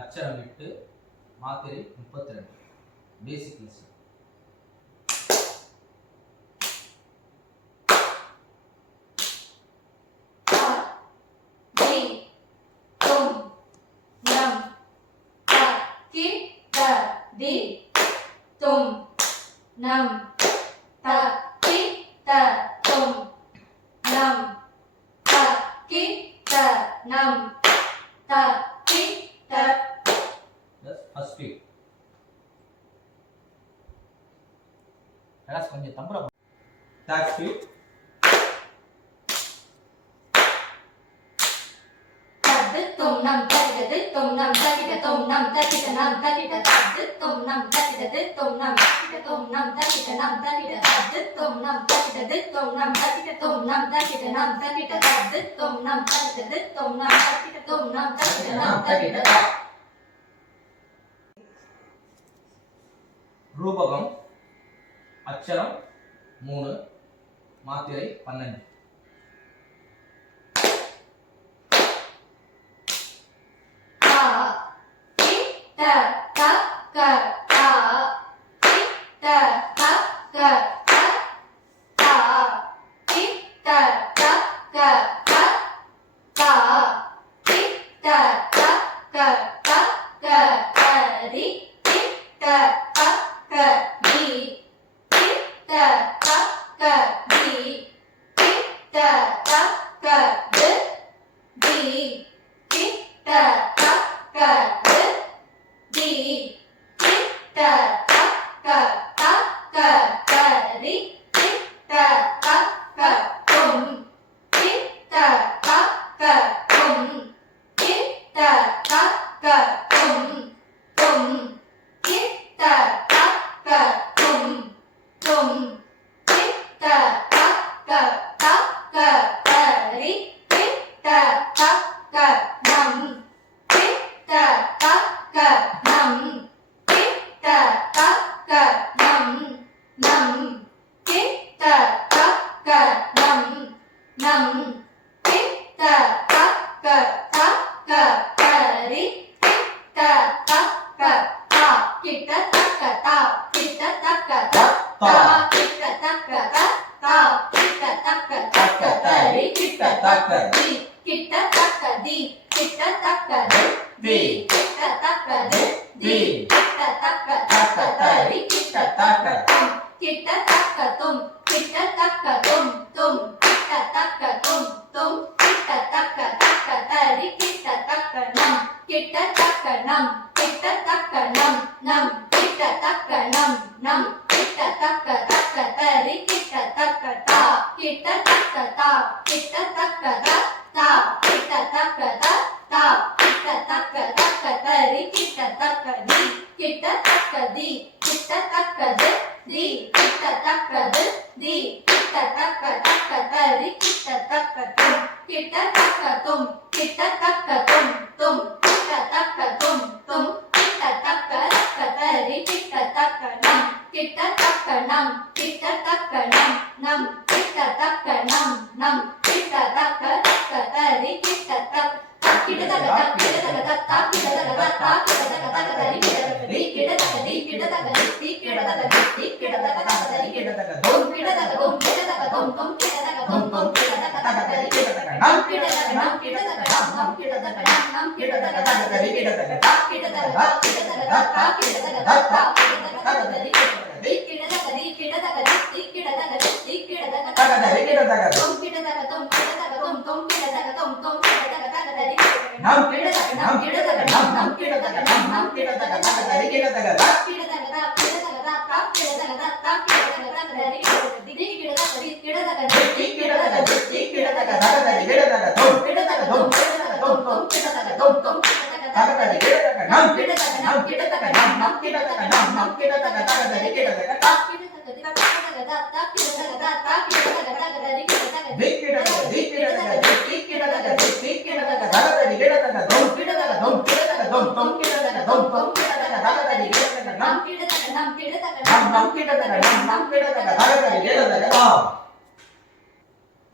அச்சரம் 8 மாத்திரை 32 பேசிக் lesson. First speed. Let's கொஞ்சம் தம்புற. Third speed. Tom nam takita tom nam takita tom nam takita nam takita tom nam takita tom nam takita tom nam takita nam takita tom nam takita tom nam takita tom nam takita nam takita tom nam takita tom nam takita tom nam takita nam takita. ரூபகம் அச்சரம் 3 மாத்திரை 12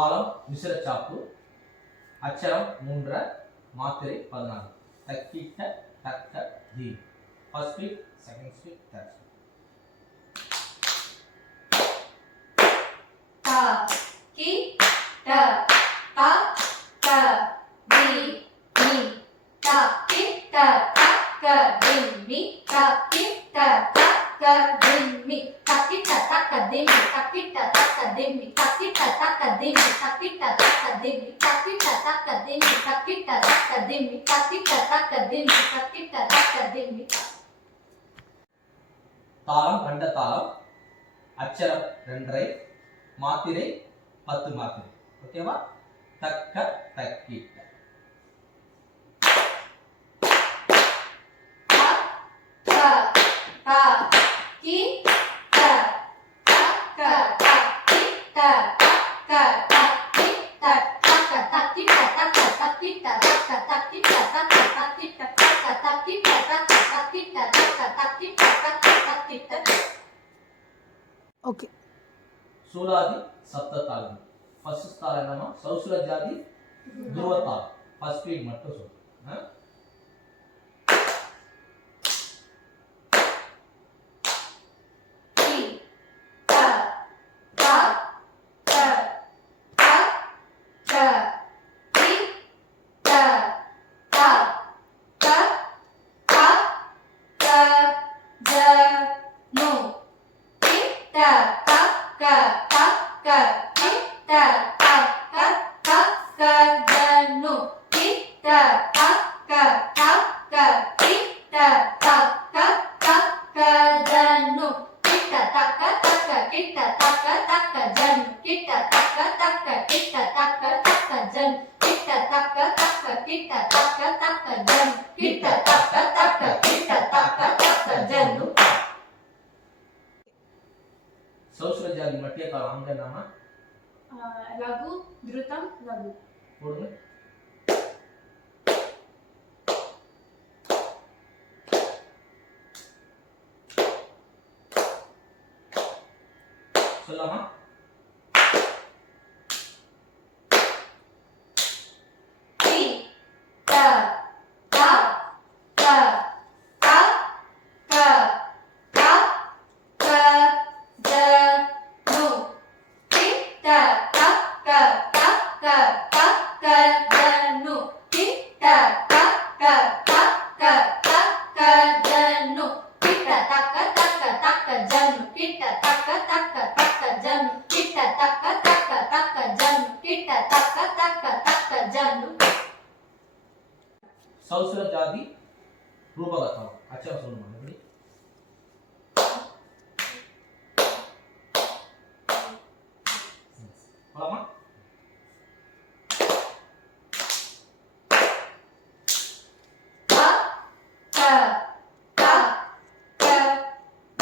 ஆலம் மிஸ்ர சாப்பு அச்சரம் 3 மாத்திரை 16 தக்கிட்ட தக்க தி. First speed, second speed, third speed. ta ki ta ta ta di mi ta ki ta ta ka di mi ta ki ta ta ka di mi ta ki ta ta ka di mi ta ki ta ta ka di mi ta ki ta ta ka di mi ta ki ta ta ka di mi ta ki ta ta ka di mi ta ki ta ta ka di mi ta ki ta ta ka di mi ta ki ta ta ka di mi. தாளம் கண்ட தாளம், அச்சரம் 2.5, மாத்திரை 10 மாத்திரை. ஓகேவா? தக்க தக்கிட்ட. ta ta ta ki ta ta ka ta ki ta ta ka ta ki ta ta ka ta ki ta ta ka ta ki ta ta ka ta ki ta ta ka ta ki ta ta ka ta ki ta ta ka ta ki ta ta ka ta ki ta ta ka ta ki ta. Okay. Suladi Sapta Talam. First தாளம் என்னமா? சௌசுர ஜாதி துருவ தாளம். First speed மட்டும் சொல்லு. ki ta ta ka ta ka ki ta ta ka ta ka ja nu ki ta ta ka ta ka ki ta ta ka ta ka ja nu ki ta ta ka ta ka ki ta ta ka ta ka ja nu kita taka taka kita taka taka jan kita taka taka kita taka taka jan kita taka taka kita taka taka jan kita taka taka kita taka taka jan. சௌசுர ஜாதி மட்டிய தாளம் அங்க என்னமா? லகு, திருத்தம், லகு. போடுங்க. சொல்லலாமா? ki ta ta ta ta ka ta ka ja nu ki ta ta ka ta ka ta ka ja nu ki ta ta ka ta ka ta ka ja nu kita taka taka taka jan kita taka taka taka jan kita taka taka taka jan kita taka taka taka jan. சௌசுர ஜாதி ரூபக தாளம். அச்சரம் சொல்லுமா? எப்படி? போலாமா? ta ta ta ka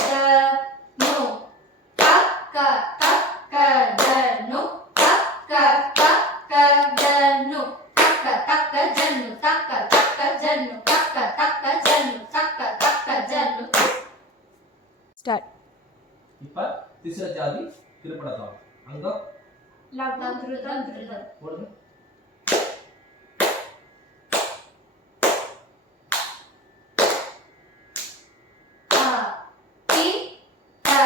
ja nu ta ka ta ka ja nu ta ka ta ka ja nu ta ka ta ka ja nu ta ka ta ka ja nu ta ka ta ka ja nu ta ka ta ka ja nu. Start. இப்ப திஸ்ர ஜாதி திருப்பட தாளம். அங்க லகு, திருத்தம், திருத்தம். போடுங்க. ta ki ta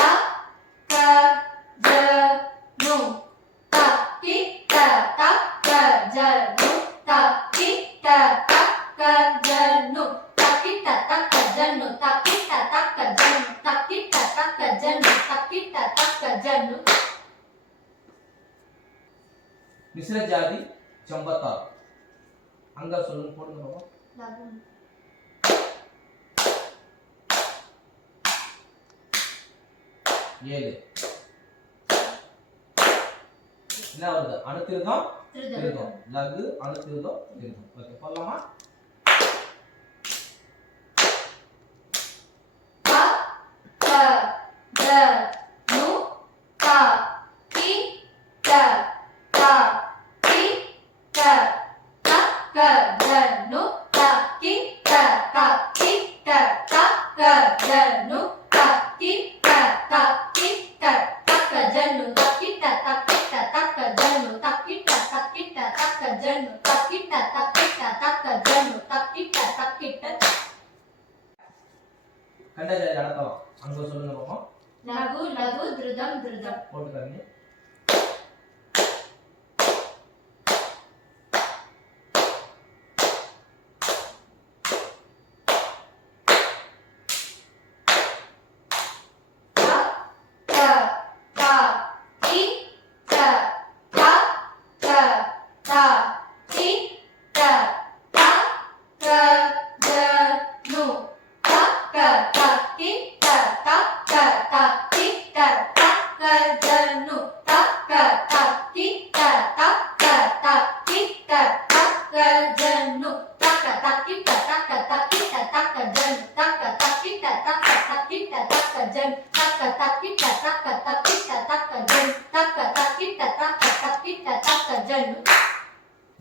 ta ka ja nu ta ki ta ta ka ja nu ta ki ta ta ka ja nu ta ki ta ta ka ja nu ta ki ta ta ka ja nu ta ki ta ta ka ja nu ta ki ta ta ka ja nu. மிஸ்ர ஜாதி ஜம்பத்தாளம். அங்க சொல்லுங்க. போடுங்க பாப்பா. lagu 7. என்ன வருது? அணுத்திருதம் திருதம். லகு அணுத்திருதம் திருதம். Okay, போடலாமா? ta ka ja nu ta ki ta ta ki ta ta ka ja nu ta ki ta ta ki ta ta ka ja nu ta ki ta ta ki ta ta ka ja nu ta ki ta ta ki ta ta ka ja nu ta ki ta ta ki ta ta ka ja nu ta ki ta ta ki ta ta ka ja nu ta ki ta ta ki ரெண்டாவது ஜாதி அடக்கலாம். அங்க சொல்லுங்க பாப்போம். லகு லகு திருதம் திருதம். போட்டுக்கங்க.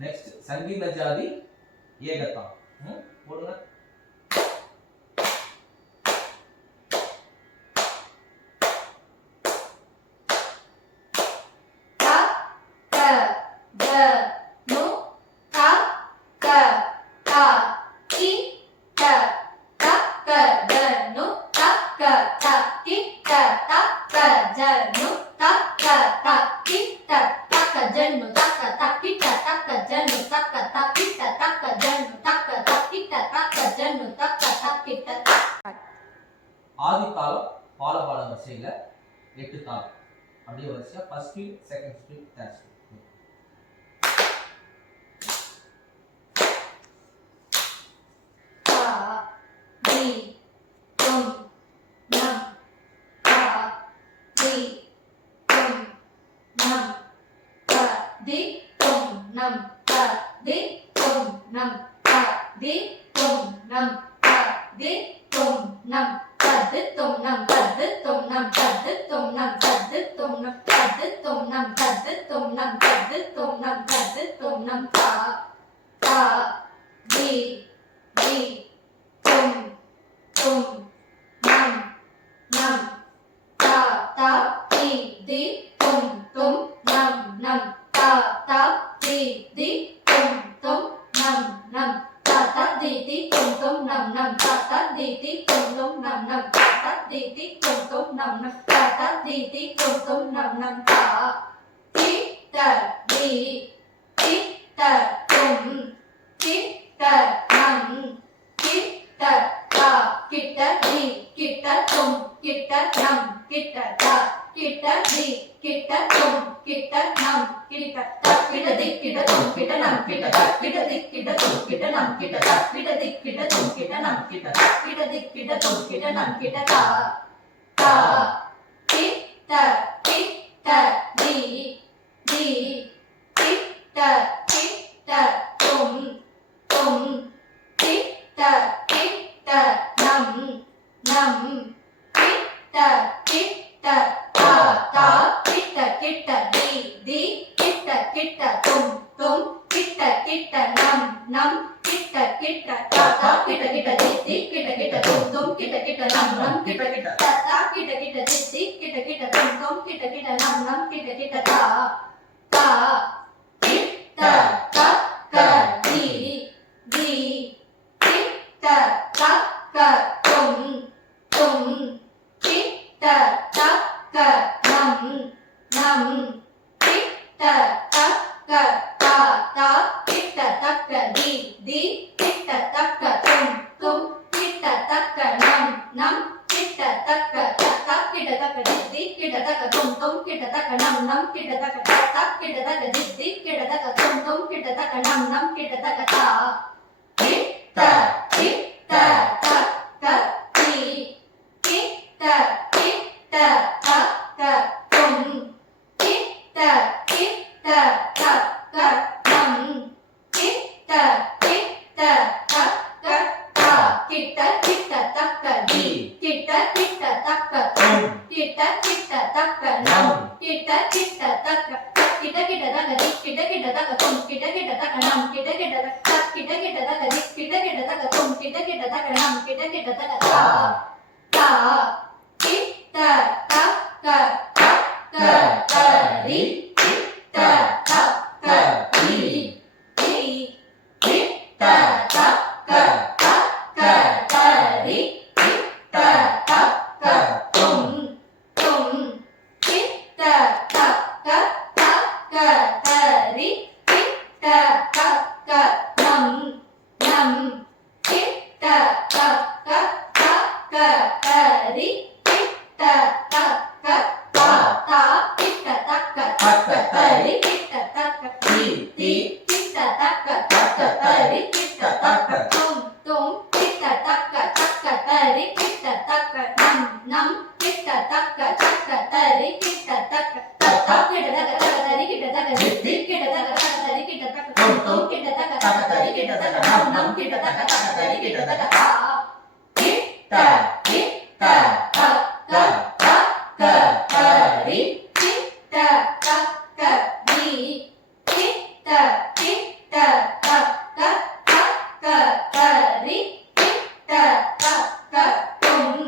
Next, சங்கீத ஜாதி ஏகத்தாளம். போடுங்க. ஆதித்தாளம் பாலபாட வரிசையில 8 தாளம். அப்படியே வரிசையா first speed, second speed, third speed. தரி கிட்ட தக்க நம் நம் கிட்ட தக்க தக்க தரி கிட்ட தக்க தா தா கிட்ட தக்க தக்க தரி கிட்ட தக்க தி தி கிட்ட தக்க தக்க தரி கிட்ட தக்க தும் தும் கிட்ட தக்க தக்க தரி கிட்ட தக்க நம் நம் கிட்ட தக்க தக்க தரி கிட்ட தக்க தத்தா கிட்ட தக்க தக்க தரி கிட்ட தக்க தி கிட்ட தக்க தக்க தரி கிட்ட தக்க தும் தும் கிட்ட தக்க தக்க தரி கிட்ட தக்க நம் நம் கிட்ட தக்க தக்க தரி கிட்ட தக்க தா கிட்ட கிட்ட தக்க தக்க தரி கிட்ட தக்க தி கிட்ட கிட்ட தக்க தக்க தரி கிட்ட தக்க தும்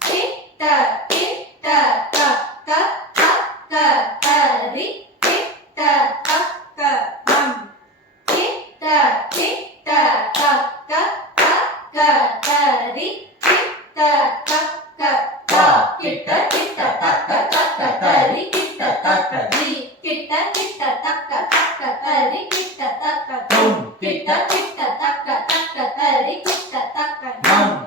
கிட்ட கிட்ட தக்க தக்க தரி கிட்ட தக்க நம் கிட்ட கிட்ட தக்க தக்க தரி கிட்ட தக்க தா கிட்ட கிட்ட தக்க தக்க தரி கிட்ட தக்க தி கிட்ட கிட்ட தக்க தக்க தரி கிட்ட தக்க தும் கிட்ட கிட்ட தக்க தக்க தரி கிட்ட தக்க நம்